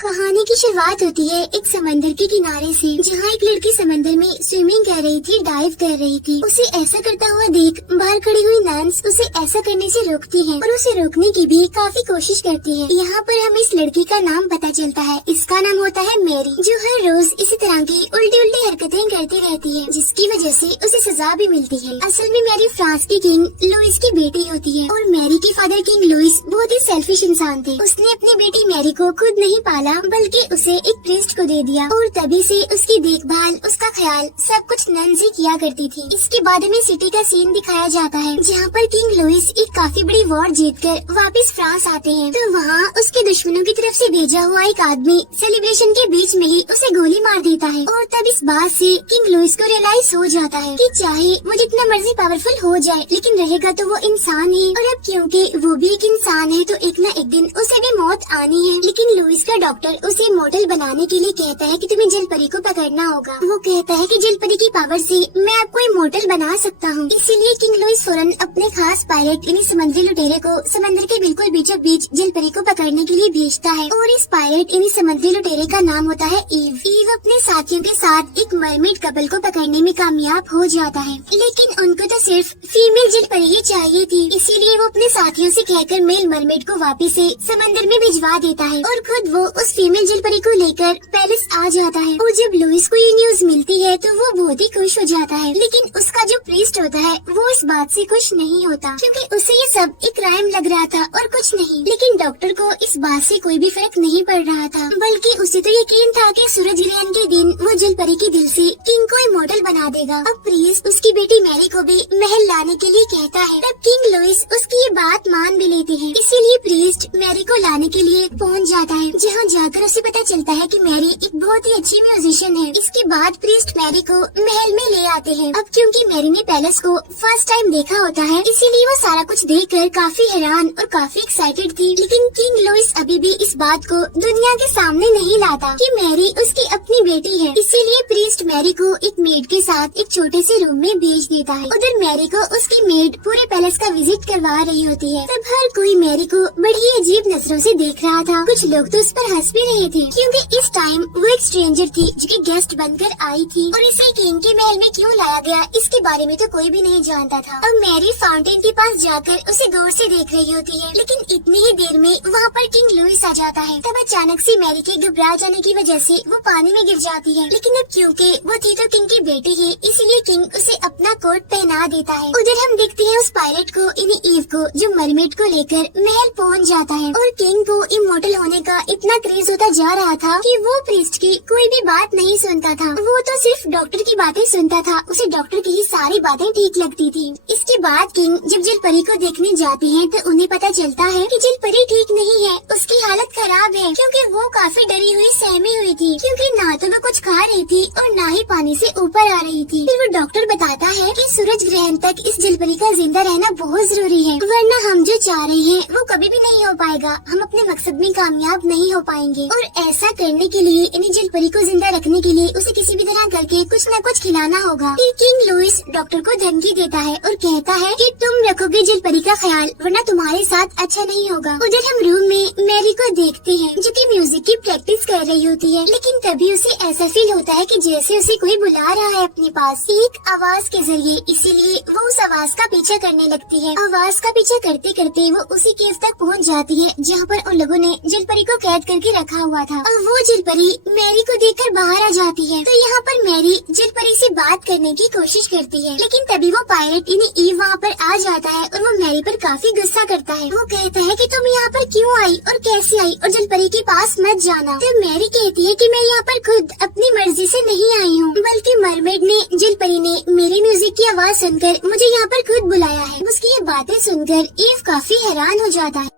कहानी की शुरुआत होती है एक समंदर के किनारे से, जहाँ एक लड़की समंदर में स्विमिंग कर रही थी, डाइव कर रही थी। उसे ऐसा करता हुआ देख बाहर खड़ी हुई नन्स उसे ऐसा करने से रोकती हैं और उसे रोकने की भी काफी कोशिश करती है। यहाँ पर हमें इस लड़की का नाम पता चलता है। इसका नाम होता है मैरी, जो हर रोज इसी तरह की उल्टी उल्टी हरकतें करती रहती है, जिसकी वजह से उसे सजा भी मिलती है। असल में मैरी फ्रांस की किंग लुइस की बेटी होती है और मैरी के फादर किंग लुइस बहुत ही सेल्फिश इंसान थे। उसने अपनी बेटी मैरी को खुद नहीं पाला बल्कि उसे एक प्रीस्ट को दे दिया और तभी से उसकी देखभाल, उसका ख्याल सब कुछ नन्स ही किया करती थी। इसके बाद में सिटी का सीन दिखाया जाता है, जहाँ पर किंग लुइस एक काफी बड़ी वॉर जीतकर वापस फ्रांस आते हैं। तो वहाँ उसके दुश्मनों की तरफ से भेजा हुआ एक आदमी सेलिब्रेशन के बीच में ही उसे गोली मार देता है और तब इस बात से किंग लुइस को रियलाइज हो जाता है कि चाहे वो जितना मर्जी पावरफुल हो जाए, लेकिन रहेगा तो वो इंसान ही। और अब क्योंकि वो भी एक इंसान है तो एक न एक दिन उसे भी मौत आनी है। लेकिन लुइस का डॉक्टर उसे इमॉर्टल बनाने के लिए कहता है कि तुम्हें जल परी को पकड़ना होगा। वो कहता है कि जल परी की पावर से मैं आपको इमॉर्टल बना सकता हूँ। इसीलिए किंग लुइस फौरन अपने खास पायलट यानी समुद्री लुटेरे को समंदर के बिल्कुल बीचों बीच जल परी को पकड़ने के लिए भेजता है और इस पायलट यानी समुद्री लुटेरे का नाम होता है ईव। ईव अपने साथियों के साथ एक मरमेड कपल को पकड़ने में कामयाब हो जाता है, लेकिन उनको तो सिर्फ फीमेल जल परी ही चाहिए थी। इसीलिए वो अपने साथियों से कहकर मेल मरमेड को वापस से समंदर में भिजवा देता है और खुद वो उस फीमेल जल परी को लेकर पैलेस आ जाता है। और जब लुइस को ये न्यूज मिलती है तो वो बहुत ही खुश हो जाता है, लेकिन उसका जो प्रीस्ट होता है वो इस बात से खुश नहीं होता, क्योंकि उसे ये सब एक क्राइम लग रहा था और कुछ नहीं। लेकिन डॉक्टर को इस बात से कोई भी फर्क नहीं पड़ रहा था, बल्कि उसे तो यकीन था कि सूरज ग्रहण के दिन वो जल परी के दिल से किंग को इमॉर्टल बना देगा। अब प्रीस्ट उसकी बेटी मैरी को भी महल लाने के लिए कहता है। तब किंग लुइस उसकी ये बात मान भी लेते हैं। इसीलिए प्रीस्ट मैरी को लाने के लिए पहुंच जाता है, जहाँ जाकर उसे पता चलता है कि मैरी एक बहुत ही अच्छी म्यूजिशियन है। इसके बाद प्रीस्ट मैरी को महल में ले आते हैं। अब क्योंकि मैरी ने पैलेस को फर्स्ट टाइम देखा होता है, इसीलिए वो सारा कुछ देखकर काफी हैरान और काफी एक्साइटेड थी। लेकिन किंग लुइस अभी भी इस बात को दुनिया के सामने नहीं लाता कि मैरी उसकी अपनी बेटी है। इसीलिए प्रीस्ट मैरी को एक मेड के साथ एक छोटे से रूम में भेज देता है। उधर मैरी को उसकी मेड पूरे पैलेस का विजिट करवा रही होती है। तब हर कोई मैरी को बड़ी अजीब नजरों से देख रहा था। कुछ लोग तो उस पर हंस भी रहे थे, क्योंकि इस टाइम वो एक स्ट्रेंजर थी जो कि गेस्ट बनकर आई थी और इसे किंग के महल में क्यों लाया गया इसके बारे में तो कोई भी नहीं जानता था। अब मैरी फाउंटेन के पास जाकर उसे गौर से देख रही होती है, लेकिन इतनी ही देर में वहाँ पर किंग लुइस आ जाता है। तब अचानक से मैरी के घबरा जाने की वजह से वो पानी में गिर जाती है। लेकिन अब क्योंकि वो थी तो किंग की बेटी ही, इसलिए किंग उसे अपना कोट पहना देता है। उधर हम देखते हैं उस पायलट को यानी ईव को, जो मरमेड को लेकर महल पहुँच जाता है। और किंग को इमॉर्टल होने का इतना क्रेज होता जा रहा था कि वो प्रीस्ट की कोई भी बात नहीं सुनता था। वो तो सिर्फ डॉक्टर की बातें सुनता था, उसे डॉक्टर की ही सारी बातें ठीक लगती थी। इसके बाद किंग जब जल परी को देखने जाते हैं तो उन्हें पता चलता है कि जल परी ठीक नहीं है, उसकी हालत खराब है, क्योंकि वो काफी डरी हुई सहमी हुई थी, क्योंकि ना तो वो कुछ खा रही थी और ना ही पानी से ऊपर आ रही थी। फिर वो डॉक्टर बताता है कि सूरज ग्रहण तक इस जल परी का जिंदा रहना बहुत जरूरी है, वरना हम जो चाह रहे हैं वो कभी भी नहीं हो पाएगा, हम अपने मकसद में कामयाब नहीं हो पाएंगे। और ऐसा करने के लिए यानी जल परी को जिंदा रखने के लिए उसे किसी भी तरह करके कुछ न कुछ खिलाना होगा। फिर किंग लुइस डॉक्टर को धमकी देता है और कहता है कि तुम रखोगे जल परी का ख्याल, वरना तुम्हारे साथ अच्छा नहीं होगा। उधर हम रूम में मैरी को देखते हैं, जो कि म्यूजिक की प्रैक्टिस कर रही होती है, लेकिन तभी उसे ऐसा फील होता है कि जैसे उसे कोई बुला रहा है अपने पास एक आवाज के जरिए। इसीलिए वो उस आवाज का पीछा करने लगती है। आवाज का पीछा करते करते वो उसी केव तक पहुँच जाती है, जहाँ पर उन लोगों ने जल परी को कैद करके रखा हुआ था। और वो जल परी मैरी को देखकर बाहर आ जाती है। तो यहाँ पर मैरी जल परी से बात करने की कोशिश करती है, लेकिन तभी वो पायलट यानी ईव वहाँ पर आ जाता है और वो मैरी पर काफी गुस्सा करता है। वो कहता है कि तुम यहाँ पर क्यों आई और कैसे आई और जल परी के पास मत जाना। तो मैरी कहती है कि मैं यहाँ पर खुद अपनी मर्जी से नहीं आई हूँ, बल्कि मरमेड ने जल परी ने मेरी म्यूजिक की आवाज सुनकर मुझे यहाँ पर खुद बुलाया है। उसकी ये बातें सुनकर ईव काफी हैरान हो जाता है।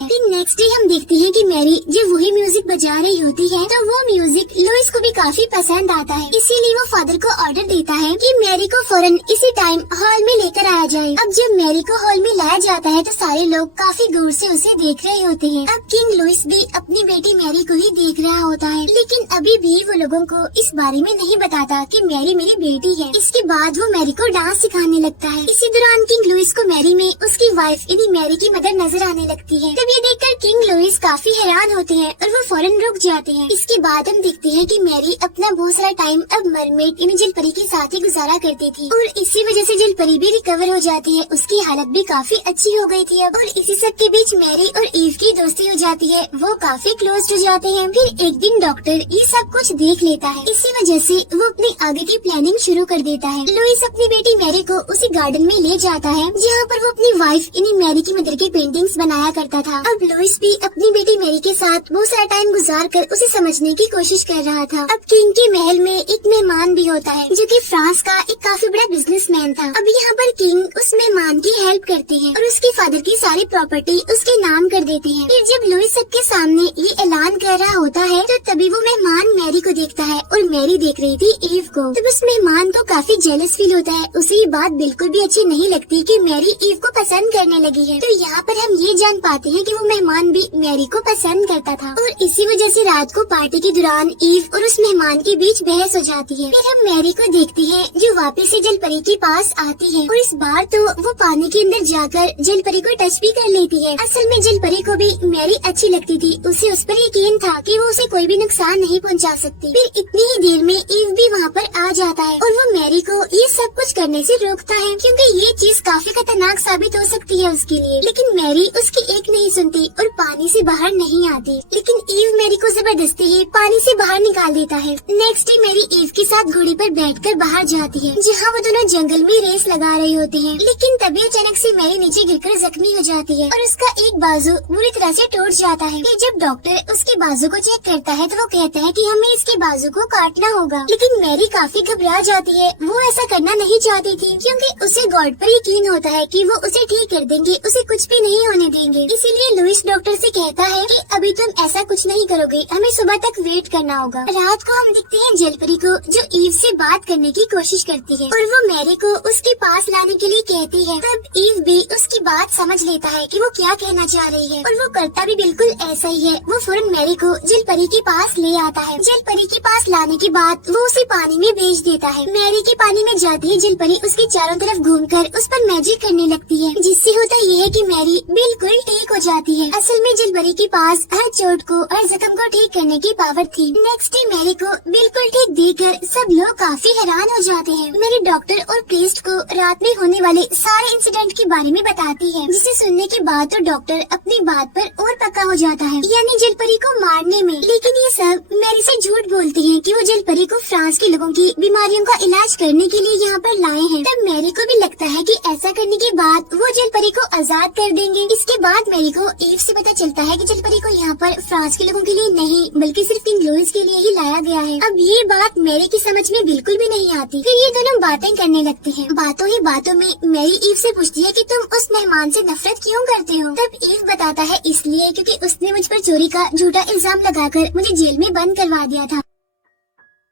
फिर नेक्स्ट डे हम देखते हैं कि मैरी जब वही म्यूजिक बजा रही होती है तो वो म्यूजिक लुइस को भी काफी पसंद आता है। इसीलिए वो फादर को ऑर्डर देता है कि मैरी को फौरन इसी टाइम हॉल में लेकर आया जाए। अब जब मैरी को हॉल में लाया जाता है तो सारे लोग काफी गौर से उसे देख रहे होते हैं। अब किंग लुइस भी अपनी बेटी मैरी को ही देख रहा होता है, लेकिन अभी भी वो लोगों को इस बारे में नहीं बताता कि मैरी मेरी बेटी है। इसके बाद वो मैरी को डांस सिखाने लगता है। इसी दौरान किंग लुइस को मैरी में उसकी वाइफ यानी मैरी की मदर नजर आने लगती है। तभी ये देखकर किंग लुइस काफी हैरान होते हैं और वो फौरन रुक जाते हैं। इसके बाद हम देखते हैं कि मैरी अपना बहुत सारा टाइम अब मरमेड यानी जल परी के साथ ही गुजारा करती थी और इसी वजह से जल परी भी रिकवर हो जाती है। उसकी हालत भी काफी अच्छी हो गई थी अब। और इसी सब के बीच मैरी और ईव की दोस्ती हो जाती है, वो काफी क्लोज हो जाते हैं। फिर एक दिन डॉक्टर ये सब कुछ देख लेता है, इसी वजह से वो अपनी आगे की प्लानिंग शुरू कर देता है। लुइस अपनी बेटी मैरी को उसी गार्डन में ले जाता है जहाँ पर वो अपनी वाइफ यानी मैरी की मदर की पेंटिंग्स बनाया करता था। अब लुइस भी अपनी बेटी मैरी के साथ बहुत सारा टाइम गुजार कर उसे समझने की कोशिश कर रहा था। अब किंग के महल में एक मेहमान भी होता है जो कि फ्रांस का एक काफी बड़ा बिजनेसमैन था। अब यहाँ पर किंग उस मेहमान की हेल्प करते हैं और उसके फादर की सारी प्रॉपर्टी उसके नाम कर देते हैं। फिर जब लुइस सबके सामने ये ऐलान कर रहा होता है तो तभी वो मेहमान मैरी को देखता है और मैरी देख रही थी ईव को। तब उस मेहमान को काफी जेलस फील होता है, उसे ये बात बिल्कुल भी अच्छी नहीं लगती कि मैरी ईव को पसंद करने लगी है। तो यहाँ पर हम ये जान पाते हैं कि वो मेहमान भी मैरी को पसंद करता था और इसी वजह से रात को पार्टी के दौरान ईव और उस मेहमान के बीच बहस हो जाती है। फिर हम मैरी को देखते हैं जो वापस से जल परी के पास आती है और इस बार तो वो पानी के अंदर जाकर जल परी को टच भी कर लेती है। असल में जल परी को भी मैरी अच्छी लगती थी, उसे उस पर यकीन था कि वो उसे कोई भी नुकसान नहीं पहुंचा सकती। फिर इतनी ही देर में ईव भी वहाँ पर आ जाता है और वो मैरी को ये सब कुछ करने से रोकता है क्योंकि ये चीज काफी खतरनाक साबित हो सकती है उसके लिए। लेकिन मैरी उसकी एक नहीं सुनती और पानी से बाहर नहीं आती। लेकिन ईव मैरी को जबरदस्ती ही पानी से बाहर निकाल देता है। नेक्स्ट डे मैरी ईव के साथ घोड़ी पर बैठकर बाहर जाती है जहाँ वो दोनों जंगल में रेस लगा रहे होते हैं। लेकिन तभी अचानक से मैरी नीचे गिरकर जख्मी हो जाती है और उसका एक बाजू बुरी तरह से टूट जाता है। फिर जब डॉक्टर उसके बाजू को चेक करता है तो वो कहता है कि हमें इसके बाजू को काटना होगा। लेकिन मैरी काफी घबरा जाती है, वो ऐसा करना नहीं चाहती थी क्योंकि उसे गॉड पर यकीन होता है कि वो उसे ठीक कर देंगे, उसे कुछ भी नहीं होने देंगे। इसीलिए लुइस डॉक्टर से कहता है कि अभी तुम ऐसा कुछ नहीं करोगे, हमें सुबह तक वेट करना होगा। रात को हम दिखते हैं जलपरी को जो ईव से बात करने की कोशिश करती है और वो मैरी को उसके पास लाने के लिए कहती है। तब ईव भी उसकी बात समझ लेता है कि वो क्या कहना चाह रही है और वो करता भी बिल्कुल ऐसा ही है। वो फौरन मैरी को जलपरी के पास ले आता है। जलपरी के पास लाने के बाद वो उसे पानी में भेज देता है। मैरी के पानी में जाते ही जलपरी उसके चारों तरफ घूमकर उस पर मैजिक करने लगती है, जिससे होता ये है कि मैरी बिल्कुल ठीक हो जाती है। असल में जलपरी के पास हर चोट को और जख्म को ठीक करने की पावर थी। नेक्स्ट डे मैरी को बिल्कुल ठीक देखकर सब लोग काफी हैरान हो जाते हैं। मेरी डॉक्टर और प्रीस्ट को रात में होने वाले सारे इंसिडेंट के बारे में बताती है, जिसे सुनने के बाद तो डॉक्टर अपनी बात पर और पक्का हो जाता है, यानी जलपरी को मारने में। लेकिन ये सब मैरी से झूठ बोलती है कि वो जलपरी को फ्रांस के लोगों की बीमारियों का इलाज करने के लिए यहाँ पर लाए हैं। तब मैरी को भी लगता है कि ऐसा करने के बाद वो जलपरी को आजाद कर देंगे। इसके बाद मैरी को ईव से पता चलता है कि जलपरी को यहाँ पर फ्रांस के लोगों के लिए नहीं बल्कि सिर्फ किंग लुइस के लिए ही लाया गया है। अब ये बात मैरी की समझ में बिल्कुल भी नहीं आती। फिर ये दोनों बातें करने लगते हैं। बातों ही बातों में मैरी ईव से पूछती है कि तुम उस मेहमान से नफरत क्यों करते हो। तब ईव बताता है इसलिए क्योंकि उसने मुझ पर चोरी का झूठा इल्जाम लगाकर मुझे जेल में बंद करवा दिया था।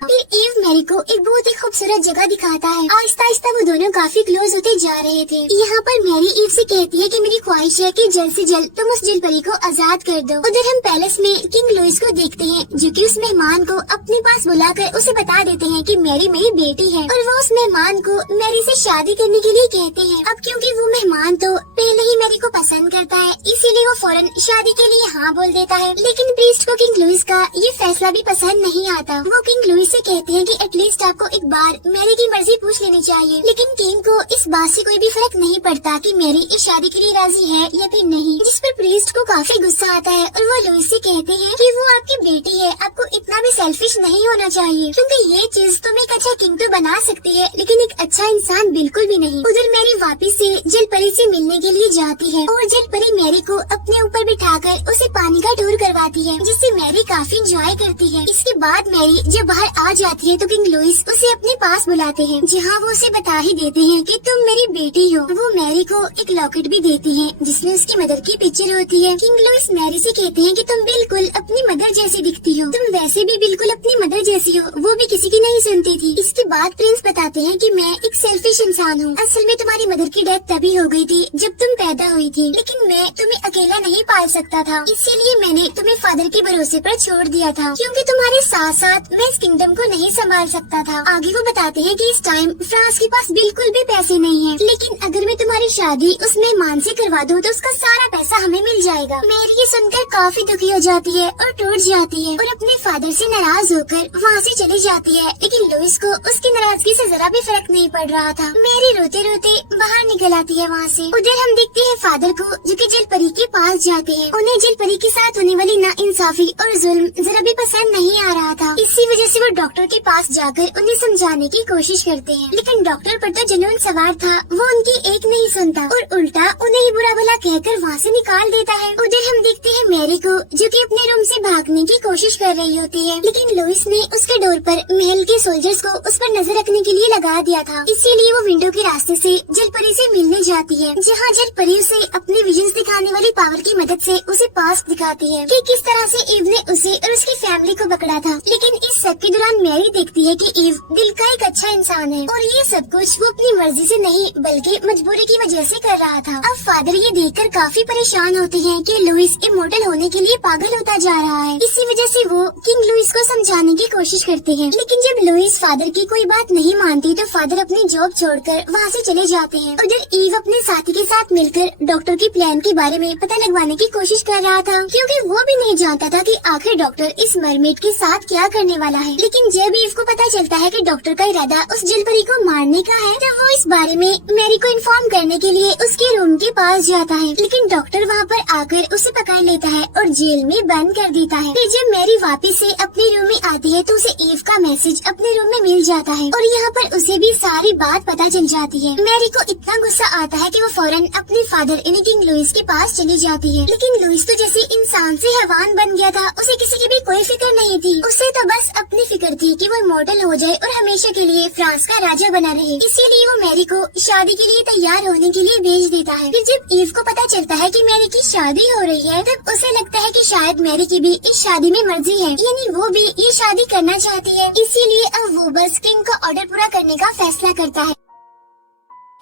फिर ईव मैरी को एक बहुत ही खूबसूरत जगह दिखाता है। आहिस्ता आहिस्ता वो दोनों काफी क्लोज होते जा रहे थे। यहाँ पर मैरी ईव से कहती है कि मेरी ख्वाहिश है कि जल्द से जल्द तुम उस जलपरी को आजाद कर दो। उधर हम पैलेस में किंग लुइस को देखते हैं जो कि उस मेहमान को अपने पास बुलाकर उसे बता देते हैं कि मैरी मेरी बेटी है और वो उस मेहमान को मैरी से शादी करने के लिए कहते हैं। अब क्योंकि वो मेहमान तो पहले ही मैरी को पसंद करता है, इसीलिए वो फौरन शादी के लिए हाँ बोल देता है। लेकिन प्रीस्ट को किंग लुइस का ये फैसला भी पसंद नहीं आता। वो किंग लुइस से कहते हैं कि एटलीस्ट आपको एक बार मैरी की मर्जी पूछ लेनी चाहिए। लेकिन किंग को इस बात से कोई भी फर्क नहीं पड़ता कि मैरी इस शादी के लिए राजी है या फिर नहीं, जिस पर प्रीस्ट को काफी गुस्सा आता है और वो लुइस से कहते हैं कि वो आपकी बेटी है, आपको इतना भी सेल्फिश नहीं होना चाहिए क्योंकि ये चीज तुम एक अच्छा किंग तो बना सकती है लेकिन एक अच्छा इंसान बिल्कुल भी नहीं। उधर मैरी वापिस से जलपरी से मिलने के लिए जाती है और जलपरी मैरी को अपने ऊपर बिठाकर उसे पानी का टूर करवाती है, जिससे मैरी काफी इंजॉय करती है। इसके बाद मैरी जब बाहर आ जाती है तो किंग लुइस उसे अपने पास बुलाते हैं जहाँ वो उसे बता ही देते हैं कि तुम मेरी बेटी हो। वो मैरी को एक लॉकेट भी देती हैं जिसमें उसकी मदर की पिक्चर होती है। किंग लुइस मैरी से कहते हैं कि तुम बिल्कुल अपनी मदर जैसी दिखती हो, तुम वैसे भी बिल्कुल अपनी मदर जैसी हो। वो भी किसी की नहीं सुनती थी। इसके बाद प्रिंस बताते हैं कि मैं एक सेल्फिश इंसान हूँ। असल में तुम्हारी मदर की डेथ तभी हो गई थी जब तुम पैदा हुई थी, लेकिन मैं तुम्हें अकेला नहीं पाल सकता था, इसीलिए मैंने तुम्हें फादर के भरोसे पर छोड़ दिया था, क्योंकि तुम्हारे साथ साथ मैं इस किंगडम को नहीं संभाल सकता था। आगे वो बताते हैं कि इस टाइम फ्रांस के पास बिल्कुल भी पैसे नहीं है, लेकिन अगर मैं तुम्हारी शादी उस मेहमान से करवा दूँ तो उसका सारा पैसा हमें मिल जाएगा। मेरी ये सुनकर काफी दुखी हो जाती है और टूट जाती है और अपने फादर से नाराज होकर वहाँ से चली जाती है। लेकिन लुइस को उसकी नाराजगी से जरा भी फर्क नहीं पड़ रहा था। मेरी रोते रोते बाहर निकल आती है वहाँ से। उधर हम देखते हैं फादर को जो कि जेल परी के पास जाते हैं। उन्हें जेल परी के साथ होने वाली नाइंसाफी और जुल्म जरा भी पसंद नहीं आ रहा था। इसी वजह से वो डॉक्टर के पास जाकर उन्हें समझाने की कोशिश करते हैं, लेकिन डॉक्टर पर तो जुनून सवार था, वो उनकी एक नहीं सुनता और उल्टा उन्हें ही बुरा भला कहकर वहाँ से निकाल देता है। उधर हम देखते हैं मैरी को जो कि अपने रूम से भागने की कोशिश कर रही होती है, लेकिन लुइस ने उसके डोर पर महल के सोल्जर्स को उस पर नजर रखने के लिए लगा दिया था। इसीलिए वो विंडो के रास्ते से जल परी से मिलने जाती है, जहाँ जल परी उसे अपने विजन्स दिखाने वाली पावर की मदद से उसे पास्ट दिखाती है कि किस तरह से ईव ने उसे और उसकी फैमिली को पकड़ा था। लेकिन इस सब के दौरान मैरी देखती है कि ईव दिल का एक अच्छा इंसान है और ये सब कुछ वो अपनी मर्जी से नहीं बल्कि मजबूरी की वजह से कर रहा था। अब फादर ये देखकर काफी परेशान होते हैं कि लुइस इमोर्टल होने के लिए पागल होता जा रहा है। इसी वजह से वो किंग लुइस को समझाने की कोशिश करते हैं, लेकिन जब लुइस फादर की कोई बात नहीं मानती तो फादर अपनी जॉब छोड़कर वहाँ से चले जाते हैं। उधर ईव अपने साथी के साथ मिलकर डॉक्टर की प्लान के बारे में पता लगवाने की कोशिश कर रहा था, क्योंकि वो भी नहीं जानता था कि आखिर डॉक्टर इस मरमेड के साथ क्या करने वाला है। लेकिन जब ईव को पता चलता है कि डॉक्टर का इरादा उस जलपरी को मारने का है, तब वो इस बारे में मैरी को इन्फॉर्म करने के लिए उसके रूम के पास जाता है, लेकिन डॉक्टर वहाँ पर आकर उसे पकड़ लेता है और जेल में बंद कर देता है। फिर जब मैरी वापस से अपने रूम में आती है तो उसे ईव का मैसेज अपने रूम में मिल जाता है और यहाँ पर उसे भी सारी बात पता चल जाती है। मैरी को इतना गुस्सा आता है कि वो फौरन अपने फादर यानी किंग लुइस के पास चली जाती है, लेकिन लुइस तो जैसे इंसान से हैवान बन गया था, उसे किसी की भी कोई फिक्र नहीं थी। उसे तो बस अपनी फिक्र थी कि वो इमॉर्टल हो जाए और हमेशा के लिए फ्रांस का राजा बना रहे। इसीलिए वो मैरी को शादी के लिए तैयार होने के लिए भेज देता है। फिर जब ईव को पता चलता है कि मैरी की शादी हो रही है, तब उसे लगता है कि शायद मैरी की भी इस शादी में मर्जी है, यानी वो भी ये शादी करना चाहती है। इसीलिए अब वो बस किंग का ऑर्डर पूरा करने का फैसला करता है।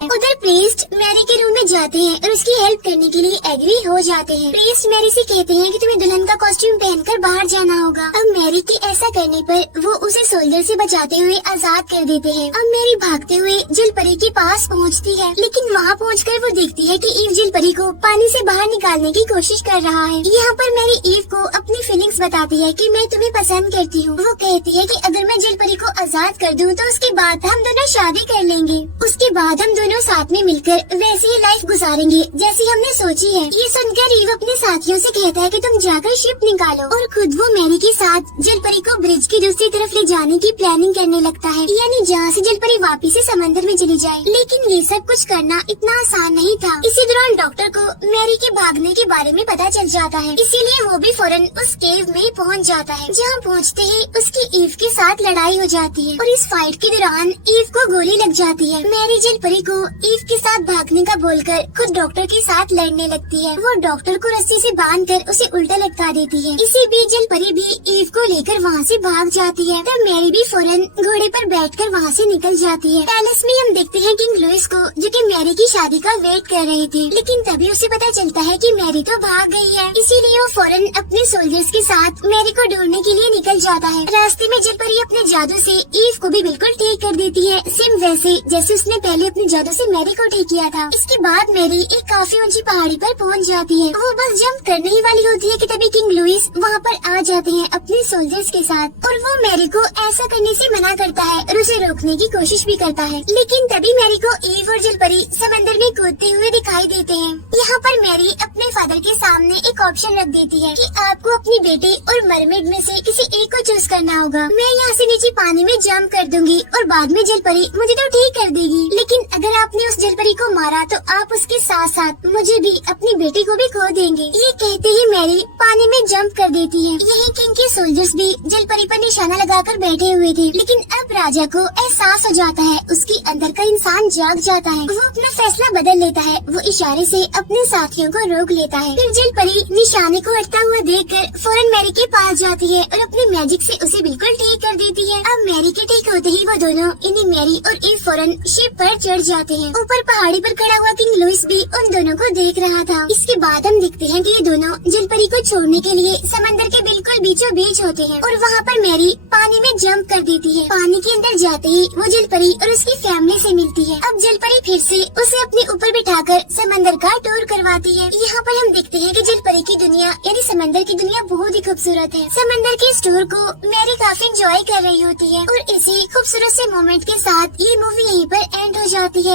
उधर प्रीस्ट मैरी के रूम में जाते हैं और उसकी हेल्प करने के लिए एग्री हो जाते हैं। प्रीस्ट मैरी से कहते हैं कि तुम्हें दुल्हन का कॉस्ट्यूम पहनकर बाहर जाना होगा। अब मैरी के ऐसा करने पर वो उसे सोल्जर से बचाते हुए आजाद कर देते हैं। अब मैरी भागते हुए जलपरी के पास पहुंचती है, लेकिन वहां पहुंचकर वो देखती है कि ईव जलपरी को पानी से बाहर निकालने की कोशिश कर रहा है। यहाँ पर मैरी ईव को अपनी फीलिंग्स बताती है कि मैं तुम्हें पसंद करती हूँ। वो कहती है कि अगर मैं जलपरी को आजाद कर दूँ तो उसके बाद हम दोनों शादी कर लेंगे। उसके बाद हम दोनों साथ में मिलकर वैसी ही लाइफ गुजारेंगे जैसी हमने सोची है। ये सुनकर ईव अपने साथियों से कहता है कि तुम जाकर शिप निकालो और खुद वो मैरी के साथ जलपरी को ब्रिज की दूसरी तरफ ले जाने की प्लानिंग करने लगता है, यानी जहाँ से जलपरी वापस से समंदर में चली जाए। लेकिन ये सब कुछ करना इतना आसान नहीं था। इसी दौरान डॉक्टर को मैरी के भागने के बारे में पता चल जाता है, इसीलिए वो भी फौरन उस केव में पहुँच जाता है, जहाँ पहुँचते ही उसकी ईव के साथ लड़ाई हो जाती है और इस फाइट के दौरान ईव को गोली लग जाती है। मैरी जलपरी को ईव के साथ भागने का बोलकर खुद डॉक्टर के साथ लड़ने लगती है। वो डॉक्टर को रस्सी से बांधकर उसे उल्टा लटका देती है। इसी बीच जलपरी भी ईव को लेकर वहाँ से भाग जाती है। तब मैरी भी फौरन घोड़े पर बैठकर वहाँ से निकल जाती है। पैलेस में हम देखते हैं किंग लुइस को जो कि मैरी की शादी का वेट कर रहे थे, लेकिन तभी उसे पता चलता है कि मैरी तो भाग गई है। इसीलिए वो फौरन अपने सोल्जर्स के साथ मैरी को ढूंढने के लिए निकल जाता है। रास्ते में जलपरी अपने जादू से ईव को भी बिल्कुल ठीक कर देती है, सेम वैसे जैसे उसने पहले अपने जादू से मैरी को ठीक किया था। इसके बाद मैरी एक काफी ऊंची पहाड़ी पर पहुंच जाती है। वो बस जंप करने ही वाली होती है कि तभी किंग लुइस वहाँ पर आ जाते हैं अपने सोल्जर्स के साथ और वो मैरी को ऐसा करने से मना करता है और उसे रोकने की कोशिश भी करता है। लेकिन तभी मैरी को ईव और जलपरी समंदर में कूदते हुए दिखाई देते हैं। यहाँ पर मैरी अपने फादर के सामने एक ऑप्शन रख देती है कि आपको अपनी बेटी और मरमेड में से किसी एक को चूज करना होगा। मैं यहाँ से नीचे पानी में जंप कर दूंगी और बाद में जलपरी मुझे तो ठीक कर देगी, लेकिन अगर अगर आपने उस जलपरी को मारा तो आप उसके साथ साथ मुझे भी, अपनी बेटी को भी खो देंगे। ये कहते ही मैरी पानी में जंप कर देती है। यहीं किंग के सोल्जर्स भी जलपरी पर निशाना लगाकर बैठे हुए थे, लेकिन अब राजा को एहसास हो जाता है, उसके अंदर का इंसान जाग जाता है। वो अपना फैसला बदल लेता है, वो इशारे से अपने साथियों को रोक लेता है। फिर जलपरी निशाने को हटता हुआ देखकर फौरन मैरी के पास जाती है और अपने मैजिक से उसे बिल्कुल ठीक कर देती है। अब मैरी के ठीक होते ही वो दोनों इन्हें मैरी और ईव फौरन शिप पर चढ़ जाते हैं। ऊपर पहाड़ी पर खड़ा हुआ किंग लुइस भी उन दोनों को देख रहा था। इसके बाद हम देखते हैं कि ये दोनों जलपरी को छोड़ने के लिए समंदर के बिल्कुल बीचों बीच होते हैं और वहाँ पर मैरी पानी में जंप कर देती है। पानी के अंदर जाते ही वो जलपरी और उसकी फैमिली से मिलती है। अब जलपरी फिर से उसे अपने ऊपर बिठाकर समंदर का टूर करवाती है। यहाँ पर हम देखते हैं कि जलपरी की दुनिया यानी समंदर की दुनिया बहुत ही खूबसूरत है। समंदर के इस टूर को मैरी काफी एंजॉय कर रही होती है और इसी खूबसूरत से मोमेंट के साथ ये मूवी यहीं पर एंड हो जाती है।